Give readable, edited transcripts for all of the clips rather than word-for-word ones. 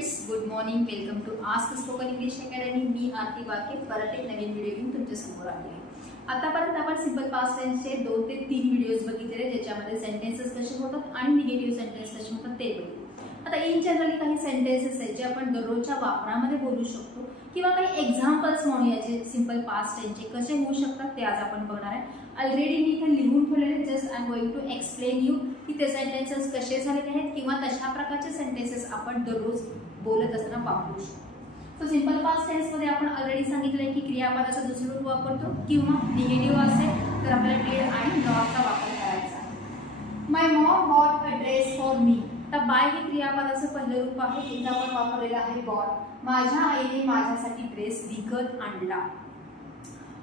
Friends, good morning. Welcome to ask spoken English academy. मी आरती वाके परत एक नवीन व्हिडिओ घेऊन तुमच्या समोर आली आहे. आतापर्यंत आपण सिंपल पास्ट टेन्सचे 2 ते 3 व्हिडिओज बघितले ज्याच्यामध्ये सेंटेन्सेस कसे होतात आणि निगेटिव्ह सेंटेन्स कसे होतात ते बघितले. आता इन जनरली काही सेंटेन्सेस आहेत जे आपण दररोजच्या वापरामध्ये बोलू शकतो किंवा काही एक्झाम्पल्स म्हणून याचे सिंपल पास्ट टेन्सचे कसे होऊ शकतात ते आज आपण बघणार आहे. ऑलरेडी मी इथे लिहून ठेवलेले, just I am going to explain you की ते सेंटेन्सेस कसे झालेले आहेत किंवा तशा प्रकारचे सेंटेन्सेस आपण दररोज बोलत असताना वापरू शकतो. सो सिंपल पास्ट टेन्स मध्ये आपण ऑलरेडी सांगितलं की क्रियापदाचं दुसरं रूप वापरतो किंवा निगेटिव्ह असेल तर आपल्याला डिड आणि नॉटचा वापर करायचा आहे. My mom bought a dress for me. आता बाय हे क्रियापदाचं पहिलं रूप आहे. इथे आपण वापरलेलं आहे बॉट. माझ्या आईने माझ्यासाठी ड्रेस विकत आणला.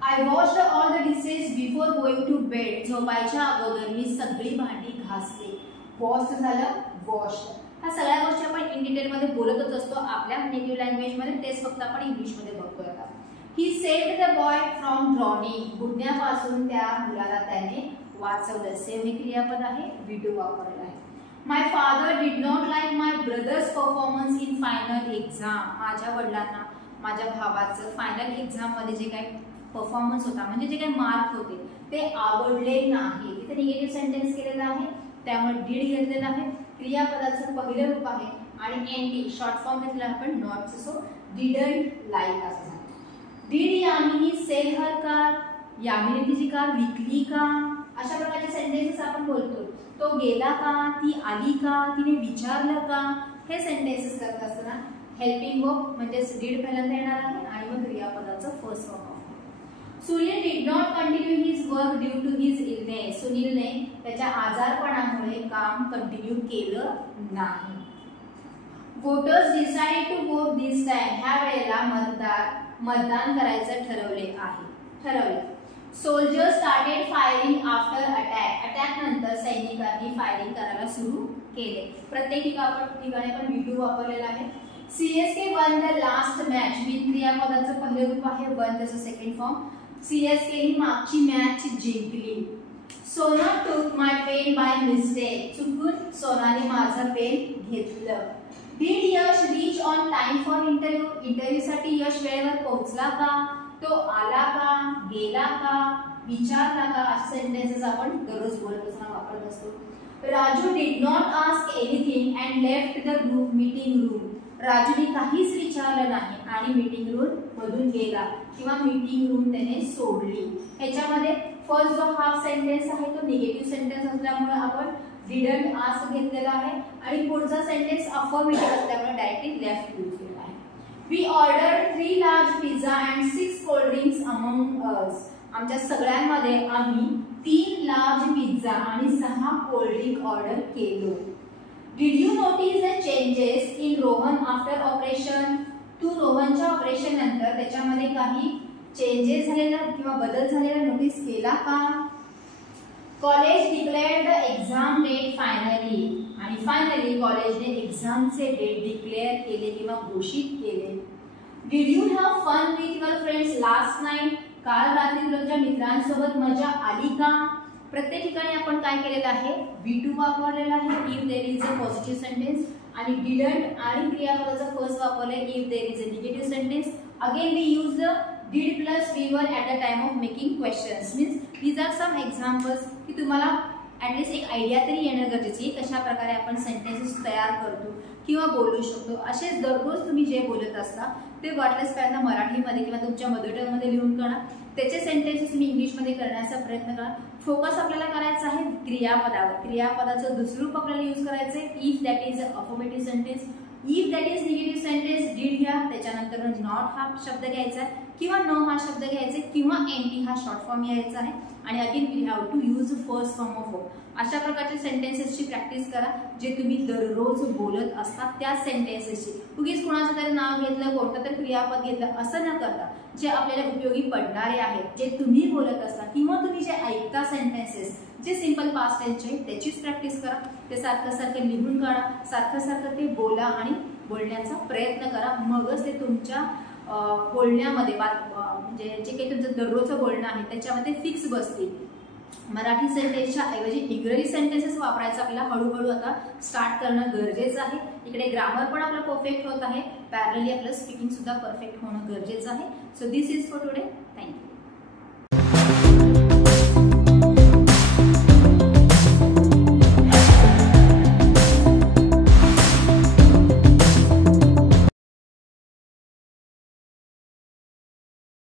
I washed all the dishes before going to bed. झोपायच्या अगोदर मी सगळी भांडी घासली. वॉश्ड झालं वॉश्ड. ह्या सगळ्या गोष्टी आपण इन डिटेल मध्ये बोलतच असतो आपल्या नेटिव्ह लँग्वेज मध्ये, तेच फक्त आपण इंग्लिश मध्ये बघतोय आता. He saved the boy from drowning. बुडण्यापासून त्या मुलाला त्याने वाचवलं. सेव्ह हे क्रियापद आहे, वी डू वापरलेलं आहे. My father did not like my brother's performance in final exam. माझ्या वडिलांना माझ्या भावाचं फायनल एक्झाम मध्ये जे काही परफॉर्मन्स होता म्हणजे जे काही मार्क होते ते आवडले नाही. इथे निगेटिव्ह सेंटेन्स केलेला आहे त्यामुळे डिड घेतलेला आहे. क्रियापदाचं पहिलं रूप आहे आणि एनडी शॉर्ट फॉर्म घेतला आपण नॉट. सो डिडंट लाईक असं झालं. Did Yamini sell her car. Yamini तिची कार विकली का. अशा प्रकारचे सेंटेन्सेस आपण बोलतो. तो गेला का, ती आली का, तिने विचारलं का. हे सेंटेन्सेस करत असताना हेल्पिंग वर्ब म्हणजे डिड पहिल्यांदा येणार आहे आणि मग क्रियापदाचं first form. Sunil did not continue his work due to his illness. सुनीलने त्याच्या आजारपणामुळे काम कंटिन्यू केलं नाही. Voters decided to vote this time. ह्या वेळेला मतदान करायचं ठरवले. Soldiers started firing after attack. Attack नंतर सैनिकांनी फायरिंग करायला सुरू केले. प्रत्येक ठिकाणी आपण वी डू वापरलेला आहे. CSK won the last match. Win क्रियापदाचं पहिलं रूप आहे, वन त्याचं सेकंड फॉर्म. सीएसके ही मागची मॅच जिंकली. सोना टूक माय पेन बाय मिस्टेक. चुकून सोनाने माझं पेन घेतलं. Did Yash reach on time for interview. इंटरव्ह्यूसाठी यश वेळेवर पोहोचला का, तो आला का, गेला का, विचारला का. असे सेंटेन्सेस आपण दररोज बोलत असताना वापरत असतो. Raju did not ask anything and left the meeting room. राजूने काहीच विचारलं नाही आणि मीटिंग रूम मधून गेला किंवा मीटिंग रूम त्याने सोडली. ह्याच्यामध्ये फर्स्ट जो हाफ सेंटेन्स आहे तो निगेटिव्ह सेंटेन्स असल्यामुळे आपण डिडंट आस्क घेतलेला आहे आणि पुढचा सेंटेन्स अफर्मेटिव्ह असल्यामुळे डायरेक्टली लेफ्ट यूज केला आहे. We ordered 3 large pizza and 6 cold drinks among us. आमच्या सगळ्यांमध्ये आम्ही 3 लार्ज पिझ्झा आणि 6 कोल्ड ड्रिंक ऑर्डर केलो. Did you notice the changes in Rohan after operation. तू रोहनच्या ऑपरेशन नंतर त्याच्यामध्ये काही चेंजेस झालेला किंवा बदल झालेला नोटीस केला का. College declared the exam date finally. आणि फायनली कॉलेजने एक्झामचे डेट डिक्लेअर केले किंवा घोषित केले. Did you have fun with your friends last night. काल रात्री तुझ्या मित्रांसोबत मजा आली का. प्रत्येक ठिकाणी आपण काय केलेलं आहे, वी डू वापरलेला आहे if there is a positive sentence आणि डिडंट आणि क्रियापदाचं फर्स्ट वापरले if there is a negative sentence. Again we use the did plus we-were at the time of making questions. Means these are some examples की तुम्हाला at least एक idea तरी येणं गरजेचं आहे कशा प्रकारे आपण सेंटेन्सेस तयार करतो किंवा बोलू शकतो. असेच दररोज तुम्ही जे बोलत असता ते वाटल्यास पहिल्यांदा मराठीमध्ये किंवा तुमच्या मदर टंगमध्ये लिहून करा. त्याचे सेंटेन्सेस तुम्ही इंग्लिशमध्ये करण्याचा प्रयत्न करा. फोकस आपल्याला करायचा आहे क्रियापदावर. क्रियापदाचं दुसरं रूप आपल्याला यूज करायचं आहे if that is a affirmative sentence. If that is negative sentence did घ्या, त्याच्यानंतर नॉट हा शब्द घ्यायचा आहे किंवा नो हा शब्द घ्यायचा किंवा एनटी हा शॉर्ट फॉर्म यायचा आहे आणि again we have to use first form of verb. अशा प्रकारच्या सेंटेन्सेसची प्रॅक्टिस करा जे तुम्ही दररोज बोलत असता त्या सेंटेन्सेसची. उगीच कुणाचं तरी नाव घेतलं, कोणतं तरी क्रियापद घेतलं असं न करता जे आपल्याला उपयोगी पडणारे आहेत, जे तुम्ही बोलत असता किंवा तुम्ही जे ऐकता सेंटेन्सेस जे सिंपल पास्ट टेन्सचे त्याचीच प्रॅक्टिस करा. ते सारखं लिहून काढा, सारखं ते बोला आणि बोलण्याचा प्रयत्न करा. मगच ते तुमच्या बोलण्यामध्ये म्हणजे जे काही तुमचं दररोजचं बोलणं आहे त्याच्यामध्ये फिक्स बसतील. मराठी सेंटेन्सच्या ऐवजी इंग्रजी सेंटेन्सेस वापरायचं आपल्याला हळूहळू आता स्टार्ट करणं गरजेचं आहे। इकडे ग्रामर पण आपलं परफेक्ट होत आहे, पॅरलली आपलं स्पीकिंग सुद्धा परफेक्ट होणं गरजेचं आहे। So this is for today, thank you.